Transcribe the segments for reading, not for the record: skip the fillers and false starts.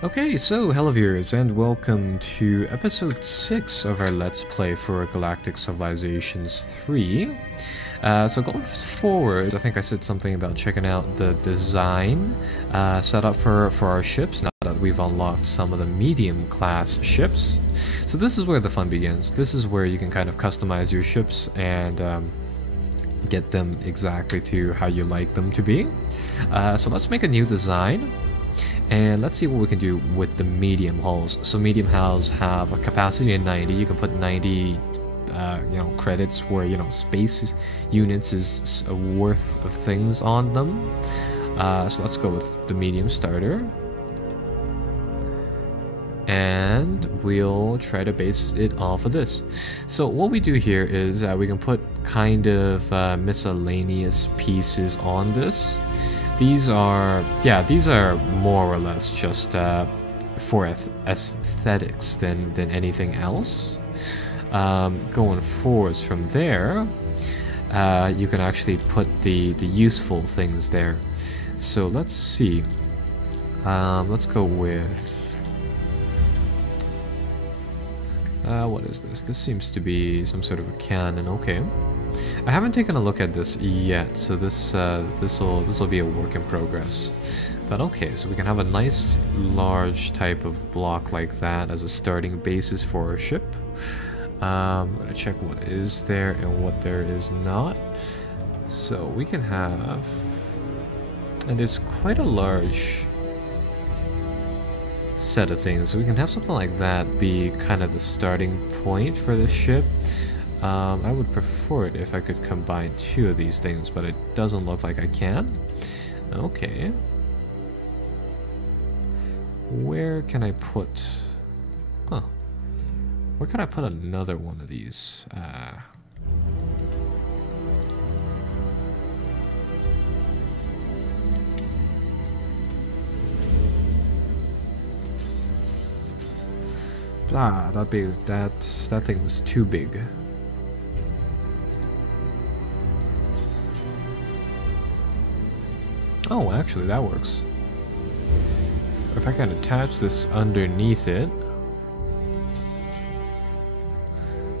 Okay, so hello viewers and welcome to episode 6 of our Let's Play for Galactic Civilizations 3. So going forward, I think I said something about checking out the design setup for our ships now that we've unlocked some of the medium class ships. So this is where the fun begins. This is where you can kind of customize your ships and get them exactly to how you like them to be. So let's make a new design. And let's see what we can do with the medium hulls. So medium hulls have a capacity of 90. You can put 90, credits where, space units is a worth of things on them. So let's go with the medium starter. And we'll try to base it off of this. So what we do here is we can put kind of miscellaneous pieces on this. These are more or less just for aesthetics than anything else. Going forwards from there, you can actually put the useful things there. So let's see. Let's go with what is this? This seems to be some sort of a cannon. Okay. I haven't taken a look at this yet, so this will be a work in progress. But okay, so we can have a nice large type of block like that as a starting basis for our ship. I'm gonna check what is there and what there is not. So we can have, and there's quite a large set of things. So we can have something like that be kind of the starting point for this ship. I would prefer it if I could combine two of these things, but it doesn't look like I can. Okay. Where can I put... Huh. Where can I put another one of these? Blah, that thing was too big. Oh, actually, that works. If I can attach this underneath it...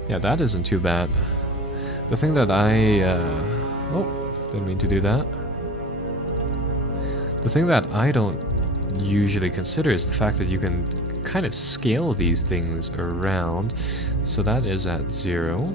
Yeah, that isn't too bad. The thing that oh, didn't mean to do that. The thing that I don't usually consider is the fact that you can kind of scale these things around. So that is at 0.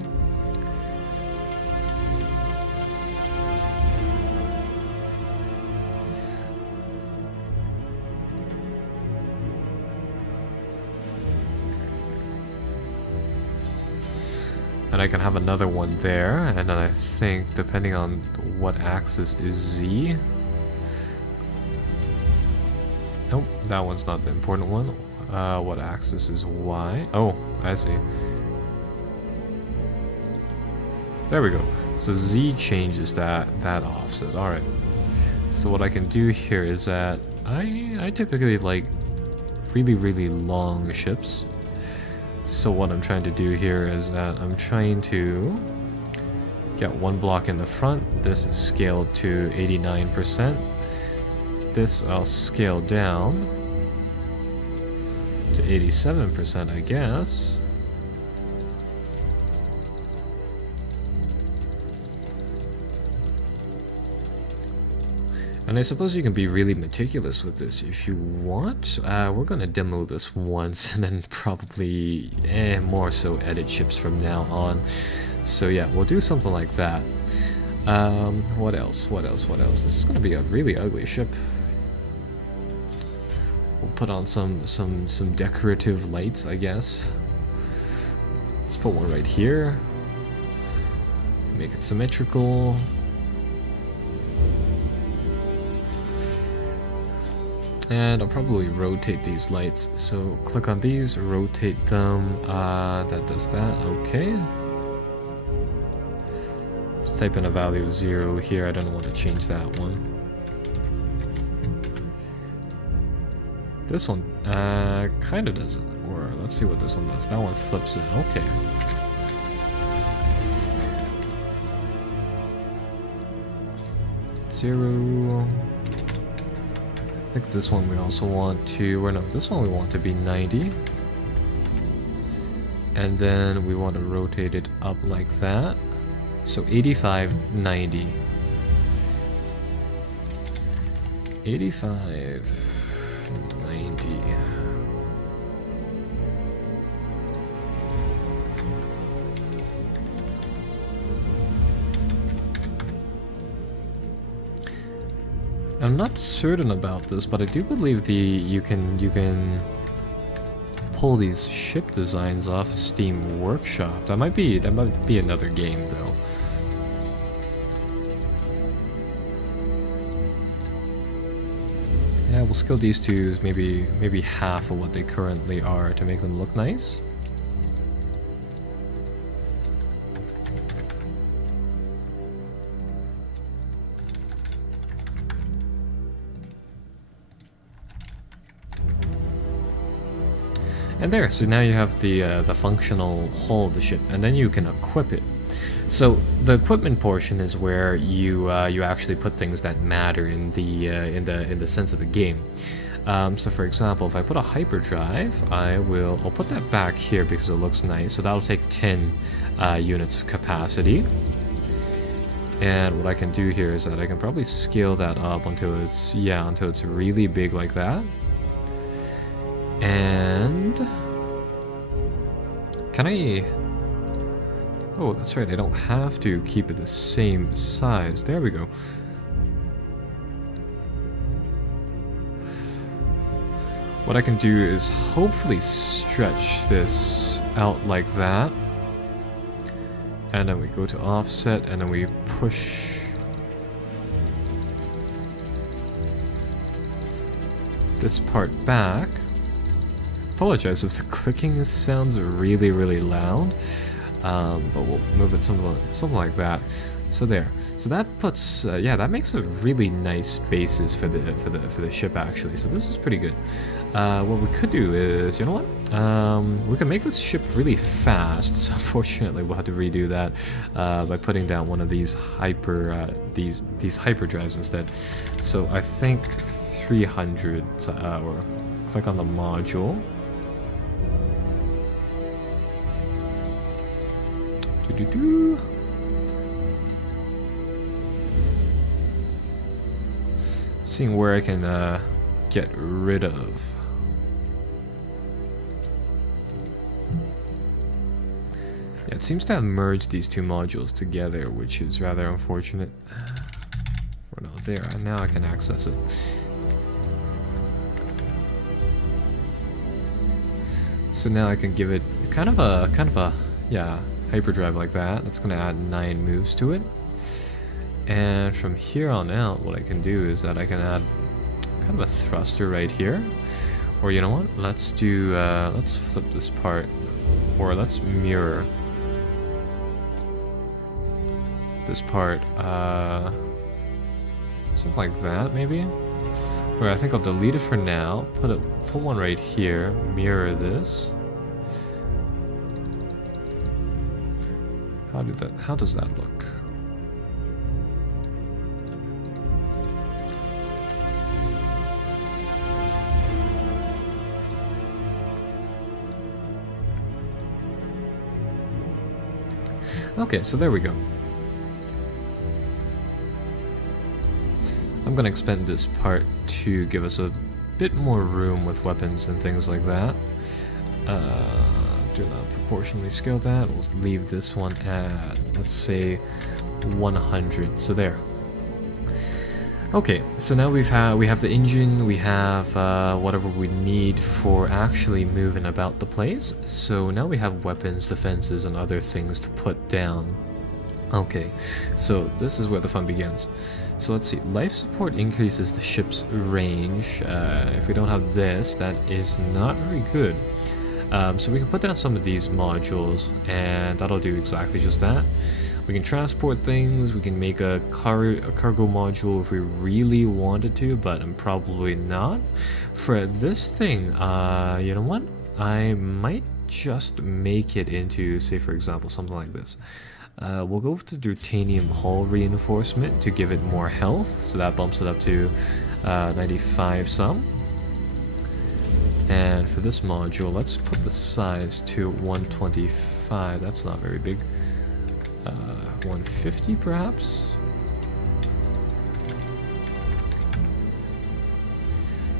And I can have another one there, and then I think, depending on what axis is Z... Nope, that one's not the important one. What axis is Y? Oh, I see. There we go. So Z changes that offset. Alright. So what I can do here is that I typically like really long ships. So what I'm trying to do here is that I'm trying to get one block in the front. This is scaled to 89%. This I'll scale down to 87%, I guess. And I suppose you can be really meticulous with this if you want. We're gonna demo this once and then probably more so edit ships from now on. So yeah, we'll do something like that. What else? This is gonna be a really ugly ship. We'll put on some decorative lights, I guess. Let's put one right here. Make it symmetrical. And I'll probably rotate these lights. So click on these, rotate them. That does that. Okay. Let's type in a value of 0 here. I don't want to change that one. This one kind of does it. Or let's see what this one does. That one flips it. Okay. Zero. think this one we also want to, or no, this one we want to be 90. And then we want to rotate it up like that. So 85, 90. 85, 90. I'm not certain about this, but I do believe you can pull these ship designs off of Steam Workshop. That might be another game though. Yeah, we'll scale these two maybe half of what they currently are to make them look nice. And there, so now you have the functional hull of the ship, and then you can equip it. So the equipment portion is where you actually put things that matter in the sense of the game. So for example, if I put a hyperdrive, I'll put that back here because it looks nice. So that'll take 10 units of capacity. And what I can do here is that I can probably scale that up until it's really big like that. And can I? Oh, that's right, I don't have to keep it the same size. There we go. What I can do is hopefully stretch this out like that. And then we go to offset, and then we push this part back. Apologize if the clicking sounds really, really loud, but we'll move it something like that. So there. So that puts, yeah, that makes a really nice basis for the ship actually. So this is pretty good. What we could do is, you know what? We can make this ship really fast. So unfortunately, we'll have to redo that by putting down one of these these hyperdrives instead. So I think 300, or click on the module. Seeing where I can get rid of. Yeah, it seems to have merged these two modules together, which is rather unfortunate. We're not there, and now I can access it. So now I can give it kind of a yeah, hyperdrive like that. That's gonna add 9 moves to it. And from here on out, what I can do is that I can add kind of a thruster right here. Or you know what? Let's do let's flip this part, or let's mirror this part, something like that maybe. Or I think I'll delete it for now. Put one right here. Mirror this. How does that look? Okay, so there we go. I'm gonna expand this part to give us a bit more room with weapons and things like that. Do not proportionally scale that. We'll leave this one at, let's say, 100. So there. Okay, so now we have the engine, we have whatever we need for actually moving about the place. So now we have weapons, defenses, and other things to put down. Okay, so this is where the fun begins. So let's see, life support increases the ship's range. If we don't have this, that is not very good. So we can put down some of these modules, and that'll do exactly just that. We can transport things, we can make a cargo module if we really wanted to, but I'm probably not. For this thing, you know what? I might just make it into, say for example, something like this. We'll go with the Deutanium hull reinforcement to give it more health, so that bumps it up to 95 some. And for this module, let's put the size to 125. That's not very big. 150 perhaps?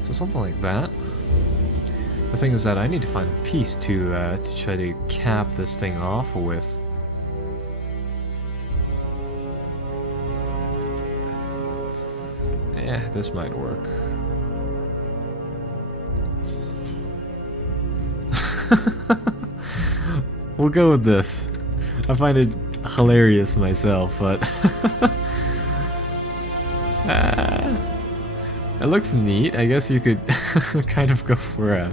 So something like that. The thing is that I need to find a piece to try to cap this thing off with. Yeah, this might work. We'll go with this. I find it hilarious myself, but it looks neat. I guess you could kind of go for a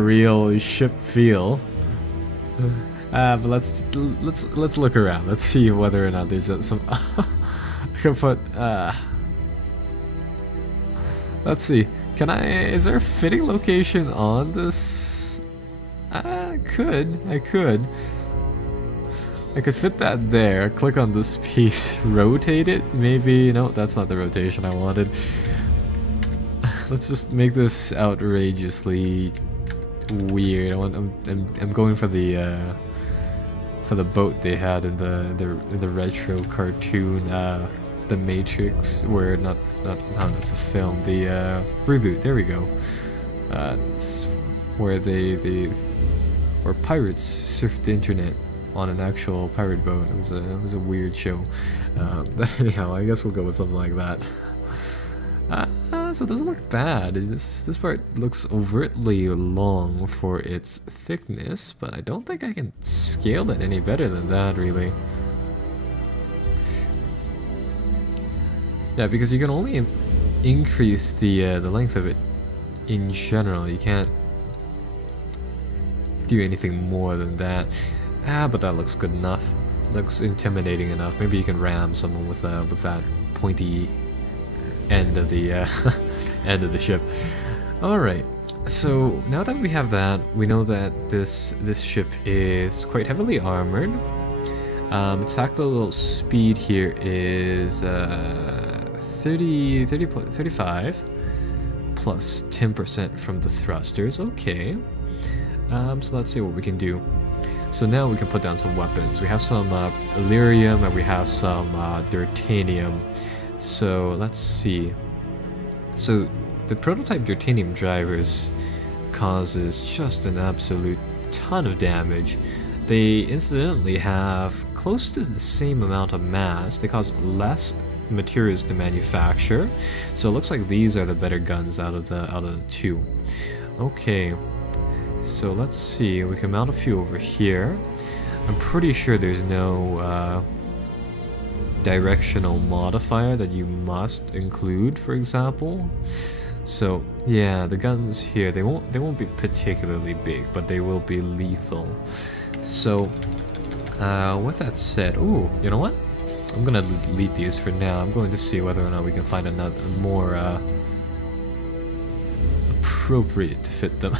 real ship feel. But let's look around. Let's see whether or not there's some. I can put. Let's see. Can I? Is there a fitting location on this? I could. I could fit that there. Click on this piece. Rotate it. Maybe. No, that's not the rotation I wanted. Let's just make this outrageously weird. I'm going for the boat they had in the retro cartoon, The Matrix, where not that's a film. The reboot. There we go. Where pirates surfed the internet on an actual pirate boat. It was a weird show. But anyhow, I guess we'll go with something like that. So it doesn't look bad. This part looks overtly long for its thickness, but I don't think I can scale it any better than that, really. Yeah, because you can only increase the length of it in general. You can't do anything more than that. But that looks good enough. Looks intimidating enough. Maybe you can ram someone with that pointy end of the end of the ship. All right. So now that we have that, we know that this ship is quite heavily armored. Its tactical speed here is 35 plus 10% from the thrusters. Okay. So let's see what we can do. So now we can put down some weapons. We have some Illyrium and we have some Deutanium. So let's see. So the prototype Deutanium drivers causes just an absolute ton of damage. They incidentally have close to the same amount of mass. They cause less materials to manufacture. So it looks like these are the better guns out of the two. Okay. So let's see. We can mount a few over here. I'm pretty sure there's no directional modifier that you must include, for example. So yeah, the guns here, they won't be particularly big, but they will be lethal. So with that said, ooh, you know what? I'm gonna delete these for now. I'm going to see whether or not we can find another more appropriate to fit them.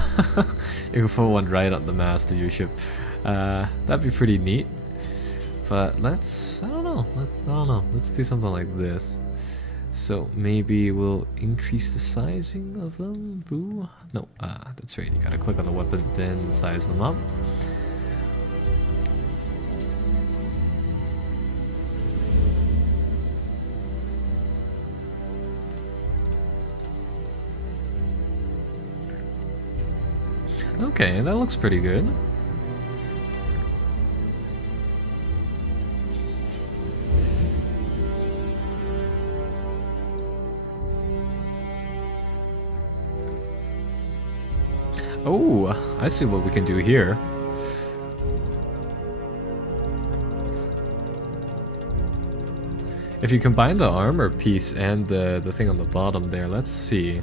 You can put one right on the mast of your ship. That'd be pretty neat. But I don't know. Let's do something like this. So maybe we'll increase the sizing of them. Ooh. No, that's right. You gotta click on the weapon, then size them up. Okay, that looks pretty good. Oh, I see what we can do here. If you combine the armor piece and the thing on the bottom there, let's see.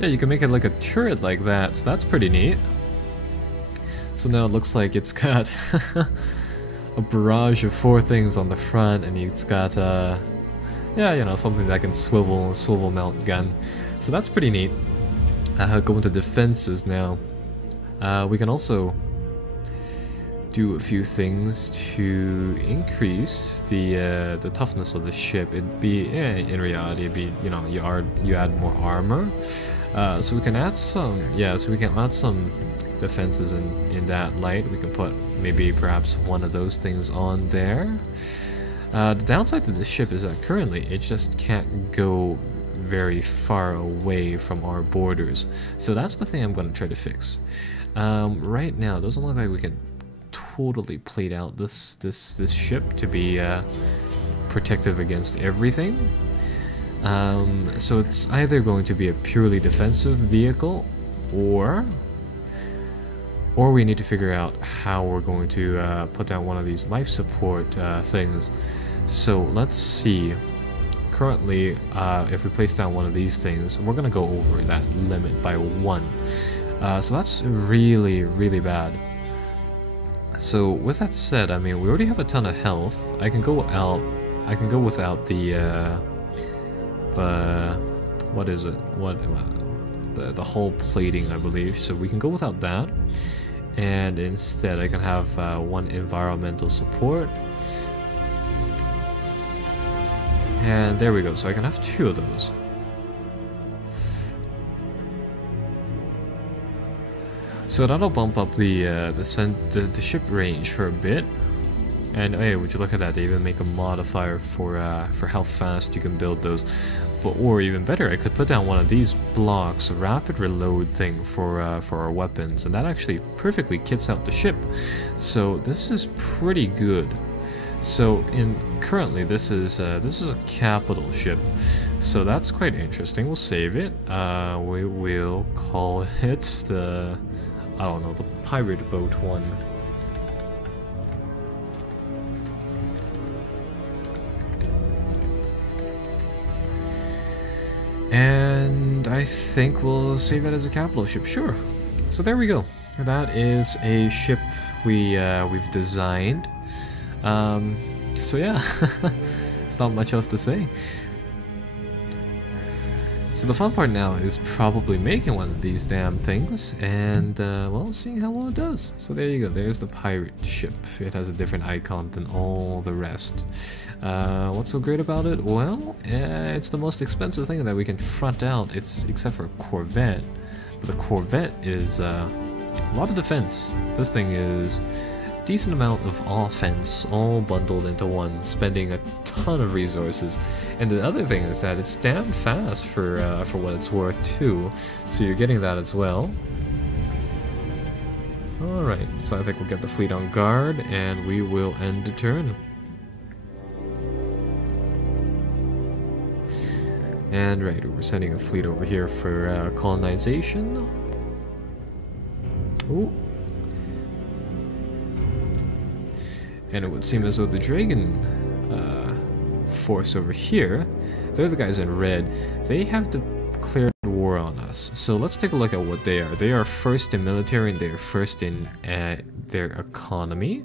Yeah, you can make it like a turret like that, so that's pretty neat. So now it looks like it's got a barrage of 4 things on the front, and it's got, yeah, you know, something that can swivel mount gun. So that's pretty neat. Go into defenses now. We can also do a few things to increase the toughness of the ship. It'd be, in reality, it'd be, you know, you add more armor. So we can add some, so we can add some defenses in that light. We can put maybe perhaps one of those things on there. The downside to this ship is that currently it just can't go very far away from our borders. So that's the thing I'm going to try to fix. Right now, it doesn't look like we can totally plate out this ship to be protective against everything. So it's either going to be a purely defensive vehicle, or we need to figure out how we're going to put down one of these life support things. So let's see. Currently, if we place down one of these things, we're going to go over that limit by 1. So that's really, really bad. So with that said, I mean, we already have a ton of health. I can go without the what is it? The hull plating, I believe. So we can go without that, and instead I can have 1 environmental support. And there we go. So I can have 2 of those. So that'll bump up the ship range for a bit. And hey, would you look at that? They even make a modifier for how fast you can build those. Or even better, I could put down one of these blocks, a rapid reload thing for our weapons, and that actually perfectly kits out the ship. So this is pretty good. So currently this is a capital ship, so that's quite interesting. We'll save it. We will call it the, I don't know, the pirate boat one. And I think we'll save it as a capital ship. Sure. So there we go. That is a ship we've designed. So yeah, there's not much else to say. So the fun part now is probably making one of these damn things and, well, seeing how well it does. So there you go, there's the pirate ship. It has a different icon than all the rest. What's so great about it? Well, it's the most expensive thing that we can front out, except for a Corvette. But the Corvette is a lot of defense. This thing is decent amount of offense all bundled into one, spending a ton of resources. And the other thing is that it's damn fast for what it's worth too, so you're getting that as well. Alright, so I think we'll get the fleet on guard and we will end the turn. And right, we're sending a fleet over here for colonization. Ooh. And it would seem as though the Dragon force over here, they're the guys in red, they have declared war on us. So let's take a look at what they are. They are first in military and they are first in their economy.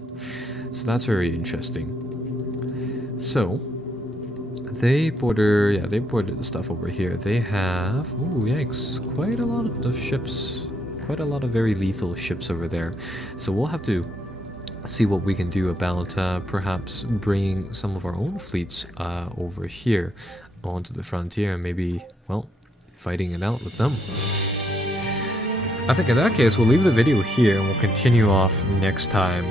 So that's very interesting. So they border, they border the stuff over here. They have, ooh, yikes, quite a lot of ships, quite a lot of very lethal ships over there. So we'll have to see what we can do about perhaps bringing some of our own fleets over here onto the frontier and maybe, well, fighting it out with them. I think in that case we'll leave the video here and we'll continue off next time.